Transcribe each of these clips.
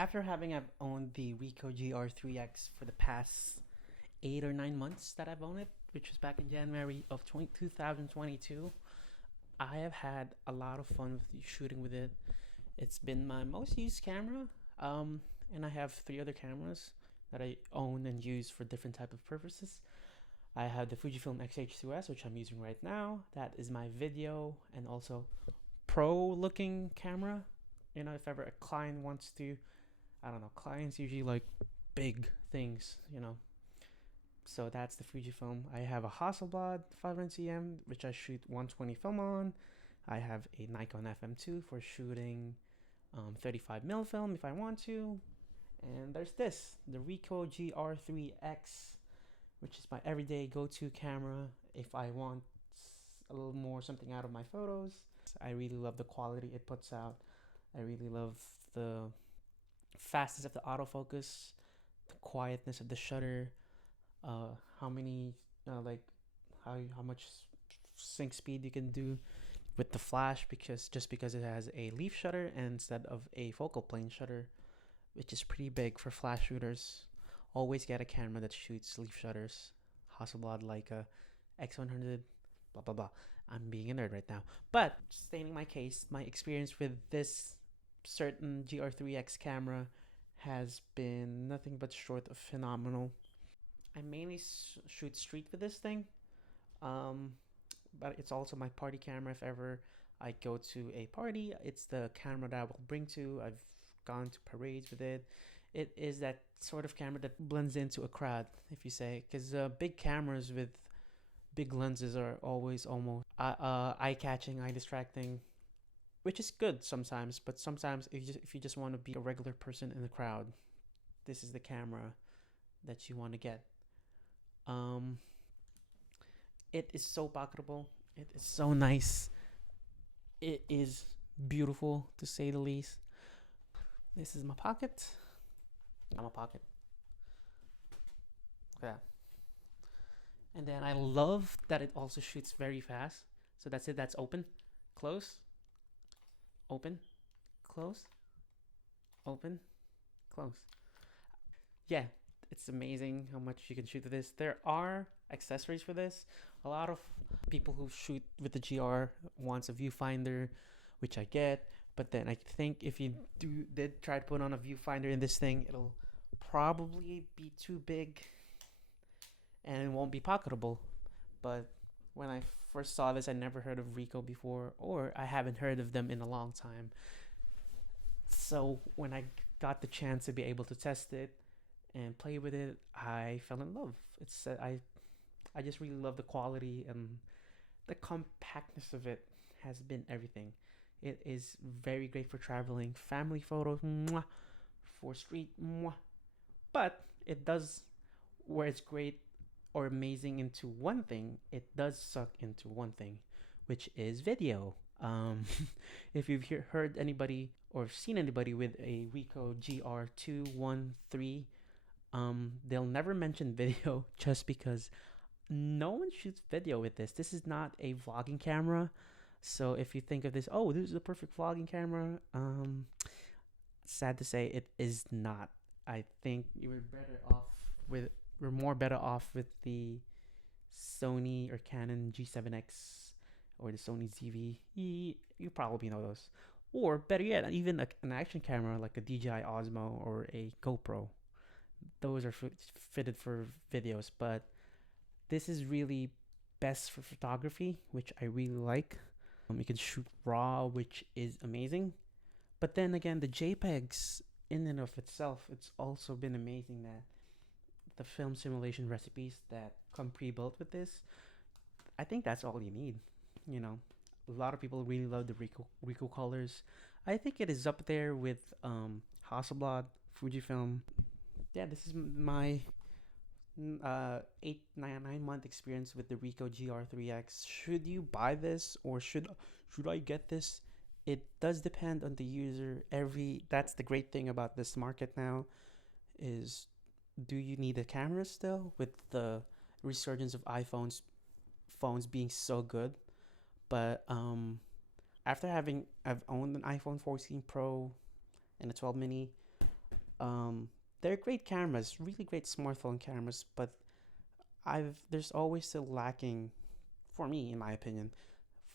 After having I've owned the Ricoh GR IIIx for the past 8 or 9 months that I've owned it, which was back in January of 2022, I have had a lot of fun with shooting with it. It's been my most used camera, and I have three other cameras that I own and use for different type of purposes. I have the Fujifilm X-H2S, which I'm using right now. That is my video and also pro-looking camera. If ever a client wants to, I don't know, clients usually like big things, So that's the Fujifilm. I have a Hasselblad 500cm, which I shoot 120 film on. I have a Nikon FM2 for shooting 35mm film if I want to. And there's this, the Ricoh GR IIIx, which is my everyday go-to camera if I want a little more something out of my photos. I really love the quality it puts out. I really love the fastness of the autofocus, the quietness of the shutter, how many like how much sync speed you can do with the flash, because it has a leaf shutter instead of a focal plane shutter, which is pretty big for flash shooters. Always get a camera that shoots leaf shutters. Hasselblad Leica X100, blah blah blah. I'm being a nerd right now, but stating my case, my experience with this certain GR IIIx camera has been nothing but short of phenomenal. I mainly shoot street with this thing, um, but it's also my party camera. If ever I go to a party, it's the camera that I will bring to. I've gone to parades with it. It is that sort of camera that blends into a crowd, if you say, because big cameras with big lenses are always almost eye-catching, eye-distracting, which is good sometimes. But sometimes, if you just want to be a regular person in the crowd, this is the camera that you want to get. Um, it is so pocketable. It is so nice. It is beautiful to say the least. This is my pocket. I'm a pocket. Yeah. And then I love that it also shoots very fast. So that's it. That's open, close, open, close, open, close. Yeah, it's amazing how much you can shoot with this. There are accessories for this. A lot of people who shoot with the GR wants a viewfinder, which I get. But then I think if you did try to put on a viewfinder in this thing, it'll probably be too big and it won't be pocketable. But when I first saw this, I never heard of Ricoh before, or I haven't heard of them in a long time. So when I got the chance to be able to test it and play with it, I fell in love. I just really love the quality, and the compactness of it has been everything. It is very great for traveling, family photos, mwah, for street, mwah. But it does, where it's great or amazing into one thing, it does suck into one thing, which is video. If you've heard anybody or seen anybody with a Ricoh GR 213, they'll never mention video just because no one shoots video with this. This is not a vlogging camera. So if you think of this, oh, this is the perfect vlogging camera, sad to say, it is not. I think with we're more better off with the Sony or Canon G7X or the Sony ZV. You probably know those. Or better yet, even an action camera like a DJI Osmo or a GoPro. Those are fitted for videos, but this is really best for photography, which I really like. You can shoot RAW, which is amazing. But then again, the JPEGs in and of itself, it's also been amazing that the film simulation recipes that come pre-built with this, I think that's all you need. You know, a lot of people really love the Ricoh colors. I think it is up there with Hasselblad, Fujifilm. Yeah, this is my 8 9 month experience with the Ricoh GR IIIx. Should you buy this, or should I get this? It does depend on the user. That's the great thing about this market now, is do you need a camera still with the resurgence of phones being so good? But I've owned an iPhone 14 Pro and a 12 mini. Um, they're great cameras, really great smartphone cameras, but I've there's always still lacking, for me, in my opinion,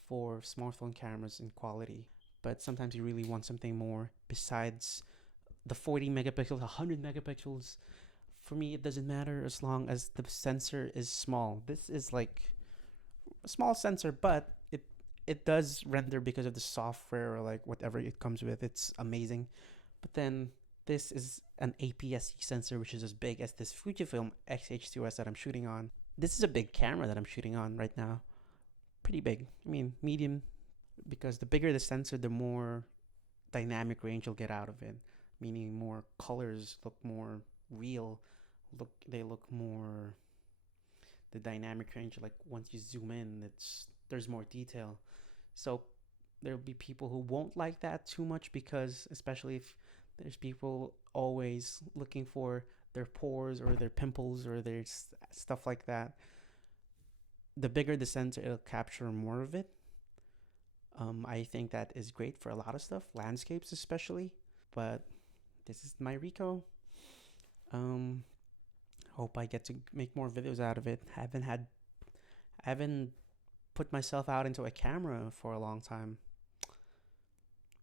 for smartphone cameras in quality. But sometimes you really want something more besides the 40 megapixels, 100 megapixels. For me, it doesn't matter as long as the sensor is small. This is like a small sensor, but it does render because of the software or like whatever it comes with. It's amazing. But then this is an APS-C sensor, which is as big as this Fujifilm X-H2S that I'm shooting on. This is a big camera that I'm shooting on right now. Pretty big. I mean, medium, because the bigger the sensor, the more dynamic range you'll get out of it. Meaning more colors look more real. They look more, the dynamic range, like once you zoom in, there's more detail. So there'll be people who won't like that too much, because especially if there's people always looking for their pores or their pimples or their stuff like that. The bigger the sensor, it'll capture more of it. I think that is great for a lot of stuff, landscapes especially. But this is my Ricoh. Um, Hope I get to make more videos out of it. I haven't put myself out into a camera for a long time.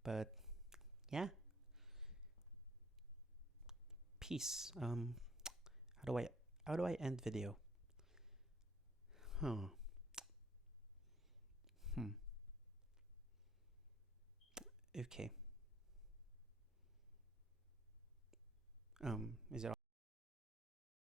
But yeah, peace. How do I end video? Huh. Hmm. Okay.